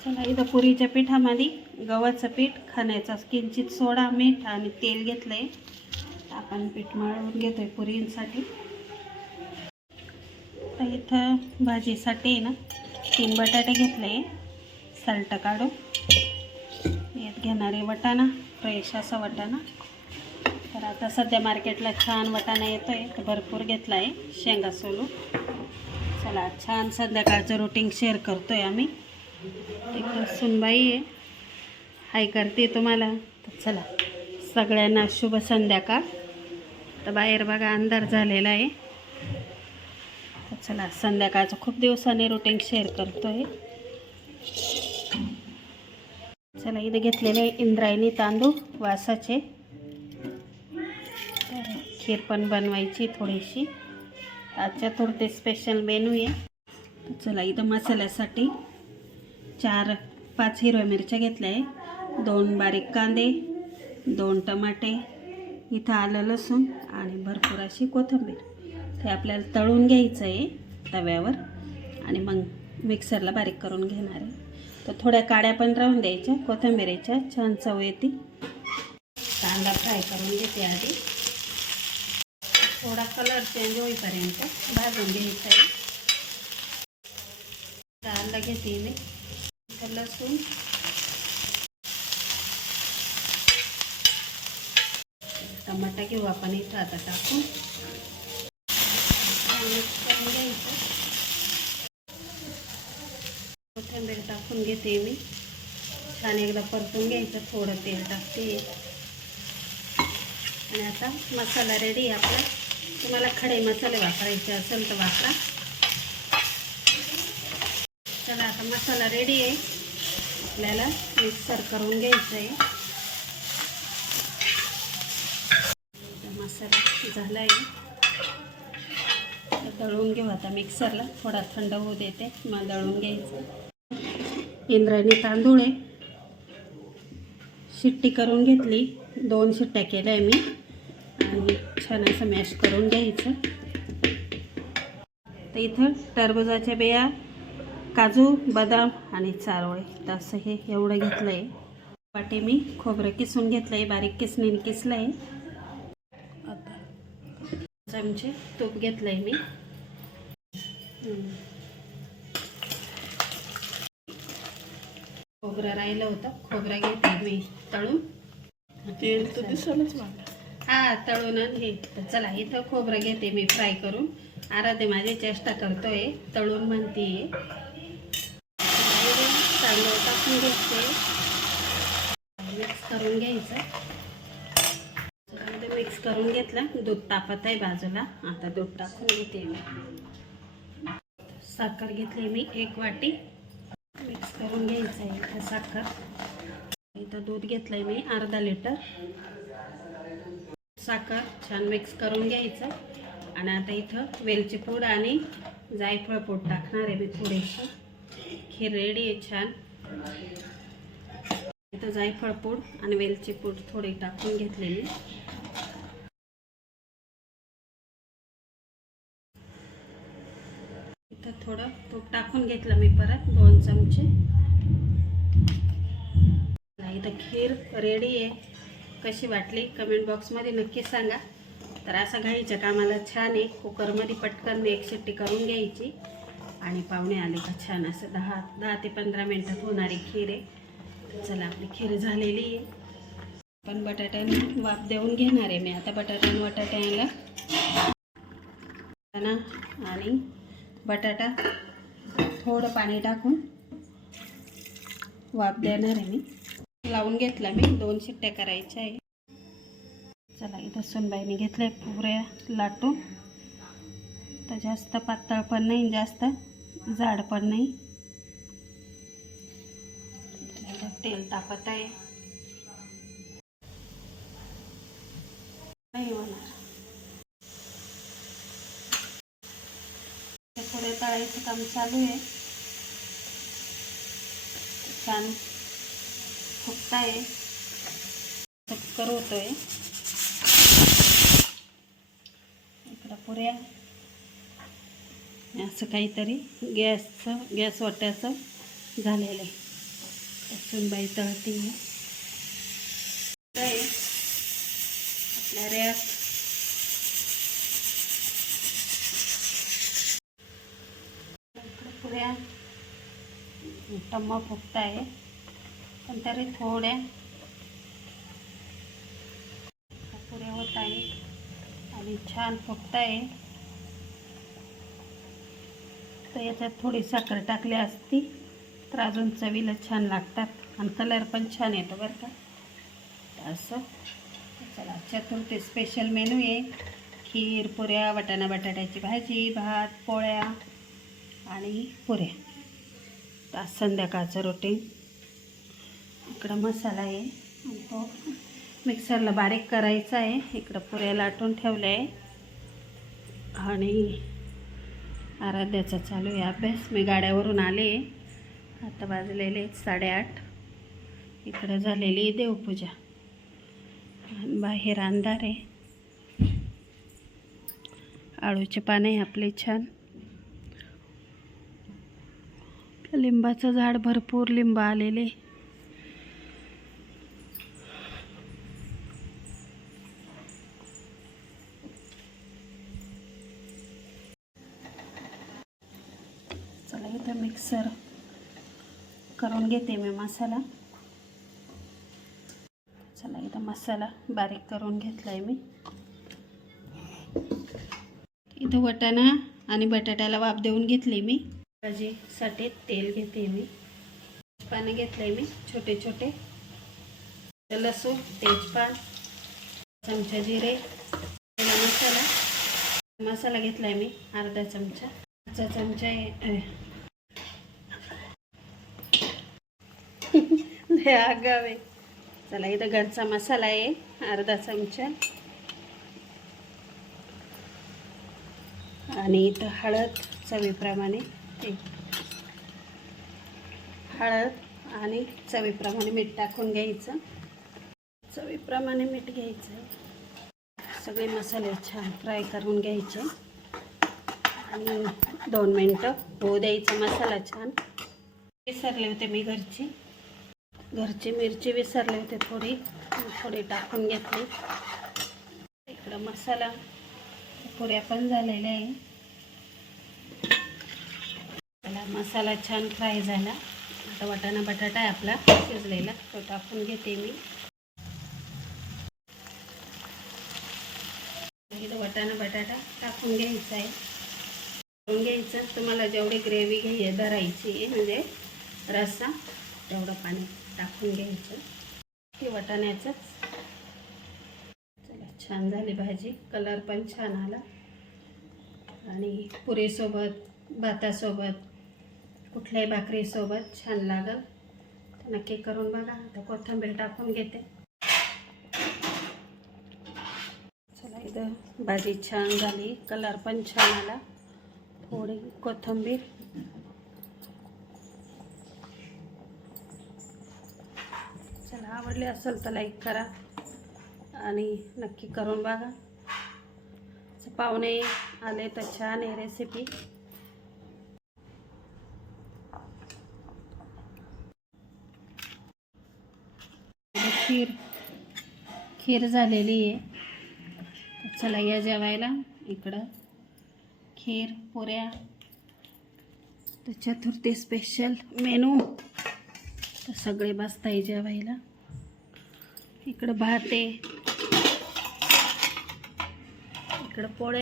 चला इथं पुरीच्या पिठामध्ये गव्हाचं पीठ, खाण्याचा किंचित सोडा, मीठ आणि तेल घेतलंय. आपण पीठ मळून घेतोय पुरींसाठी. तर इथं भाजीसाठी ना 3 बटाटे घेतले, साल्ट काढून. यात घेणारे वाटाणा, फ्रेश असा वाटाणा. तर आता सध्या मार्केटला छान वाटाणा येतोय, तर भरपूर घेतला आहे शेंगा सोलून. चला छान संध्याकाळचं रुटीन शेअर करतोय आम्ही. एक सुनबाई आहे, हाय करते तुम्हाला. तर चला सगळ्यांना शुभ संध्याकाळ. तर बाहेर बघा अंधार झालेला आहे. तर चला संध्याकाळचं खूप दिवसाने रुटीन शेअर करतोय. चला इथे घेतलेले इंद्रायणी तांदूळ वासाचे. खीर पण बनवायची थोडीशी. आज चतुर्थी स्पेशल मेनू आहे. चला इथं मसाल्यासाठी 4-5 हिरव्या मिरच्या घेतल्या आहे, 2 बारीक कांदे, 2 टमाटे, इथं आलं लसूण आणि भरपूर अशी कोथिंबीर. ते आपल्याला तळून घ्यायचं आहे तव्यावर आणि मग मिक्सरला बारीक करून घेणार आहे. तर थोड्या काड्या पण राहून द्यायच्या कोथिंबीरीच्या, छान चव येते. कांदा फ्राय करून घेते आधी. थोडा कलर चेंज होईपर्यंत भाजून घ्यायचा आहे. कांदा घेते मी, लसूण, टमाटा घेऊ आपण इथं आता टाकून. मिक्स करून घ्यायचं. कोथिंबीर टाकून घेते मी, छान एकदा परतून घ्यायचं. थोडं तेल टाकते आणि आता मसाला रेडी आहे आपला. तुम्हाला खडे मसाले वापरायचे असेल तर वापरा. चला आता मसाला रेडी आहे, आपल्याला मिक्सर करून घ्यायचं आहे. मसाला झाला आहे, दळून घेऊ आता मिक्सरला. थोडा थंड होऊ देते, मग दळून घ्यायचं. इंद्रायणी तांदूळ आहे, शिट्टी करून घेतली, 2 शिट्ट्या केल्या आहे मी आणि छान असं मॅश करून घ्यायचं. तर इथं टरबुजाच्या बिया, काजू, बदाम आणि चारोळे, तसं हे एवढं घेतलं आहे. वाटे मी खोबरं किसून घेतलं आहे, बारीक किसणीने किसलं आहे. आता चमचे तूप घेतलं आहे मी. खोबरं राहिलं होतं, खोबरं घेते मी तळून. तेल तर दिसलंच मला. हा तळून हे. तर चला इथं खोबरं घेते मी फ्राय करून. आराधे माझी चेष्टा करतोय, तळून म्हणते. तांदूळ टाकून घेते, मिक्स करून घ्यायचं. मिक्स करून घेतलं. दूध तापत आहे बाजूला, आता दूध टाकून घेते मी. साखर घेतली मी 1 वाटी, मिक्स करून घ्यायचं आहे. इथं साखर, इथं दूध घेतलंय मी अर्धा लिटर. साखर छान मिक्स करून घ्यायचं. आणि आता इथं वेलची पूड आणि जायफळ पूड टाकणार आहे मी थोडीशी. खीर रेडी आहे छान. इथं जायफळ पूड आणि वेलची पूड थोडी टाकून घेतली मी. इथं थोडं तूप टाकून घेतलं मी परत 2 चमचे. इथं खीर रेडी आहे. कशी वाटली कमेंट बॉक्समध्ये नक्की सांगा. तर असं घाईच्या कामाला छान आहे. कुकरमध्ये पटकन 1 शिट्टी करून घ्यायची आणि पाहुणे आले का छान असं 10 ते 15 मिनटात होणारी खीर आहे. चला आपली खीर झालेली आहे. पण बटाट्याने वाफ देऊन घेणार आहे मी आता. बटाट्याला आणि बटाटा थोडं पाणी टाकून वाफ देणार आहे मी. लावून घेतला मी, 2 शिट्ट्या करायच्या आहे. चला इथं सुनबाईने घेतले पुऱ्या लाटून. तर जास्त पातळ पण नाही, जास्त जाड पण नाही. तेल तापत आहे, नाही होणार. थोडे तळायचं काम चालू आहे. छान फुगताय, चक्कर होतोय. इकडं पुऱ्या असं काहीतरी गॅस वाट्याचं झालेलं आहे. सुनबाई तळती काय आपल्या रॅप पुऱ्या टम्मा फुगताय पण तरी थोड्या पुऱ्या होत आहे आणि छान फुगताय. तर याच्यात थोडी साखर टाकली असती तर अजून चवीला छान लागतात आणि कलर पण छान येतो बरं का. असं चला चतुर्थी स्पेशल मेनू आहे. खीर, पुऱ्या, वाटाणा बटाट्याची भाजी, भात, पोळ्या आणि पुऱ्या. तर संध्याकाळचं रुटीन. इकडं मसाला आहे आणि तो मिक्सरला बारीक करायचा आहे. इकडं पुऱ्या लाटून ठेवल्या आहे आणि आराध्याचा चालू आहे अभ्यास. मी गाड्यावरून आले. आता वाजलेले 8:30. इकडं झालेली देवपूजा आणि बाहेर अंधार आहे. आळूचे पाने आपले छान. लिंबाचं झाड भरपूर लिंब आलेले. चला इथं मिक्सर करून घेते मी मसाला. चला इथं मसाला बारीक करून घेतलाय मी. इथं वाटाणा आणि बटाट्याला वाफ देऊन घेतली मी. भाजीसाठी तेल घेते मी. पानं घेतलंय मी छोटे छोटे. लसूण, तेजपान, चमचा जिरे, मसाला घेतलाय मी अर्धा चमचा. चमचा आगावे. चला इथं घरचा मसाला आहे अर्धा चमचा आणि इथं हळद चवीप्रमाणे. हळद आणि चवीप्रमाणे मीठ टाकून घ्यायचं. चवीप्रमाणे मीठ घ्यायचं. सगळे मसाले छान फ्राय करून घ्यायचे आणि 2 मिनटं होऊ द्यायचा मसाला छान. विसरले होते मी घरची मिरची विसरले होते थोडी टाकून घेतली. इकडं मसाला पुऱ्या पण झालेल्या आहे. त्याला मसाला छान फ्राय झाला. आता वाटाणा बटाटा आहे आपला शिजलेला तो टाकून घेते मी. वाटाणा बटाटा टाकून घ्यायचा आहे. तुम्हाला जेवढी ग्रेव्ही धरायची म्हणजे रस्सा तेवढं पाणी टाकून घ्यायचं. हे वाटाण्याचंच. चला छान झाली भाजी. कलर पण छान आला आणि पुरीसोबत, भातासोबत, कुठल्याही भाकरीसोबत छान लागल. नक्की करून बघा. आता कोथिंबीर टाकून घेते. चला इथं भाजी छान झाली. कलर पण छान आला. थोडी कोथिंबीर. चला आवडली असेल तर लाईक करा आणि नक्की करून बघा. पाहुणे आले तर छान आहे रेसिपी. खीर झालेली आहे. चला या जेवायला. इकडं खीर, पुऱ्या. तर चतुर्थी स्पेशल मेनू. तर सगळे बसताय जेवायला. इकडं भात आहे, इकडं पोळे.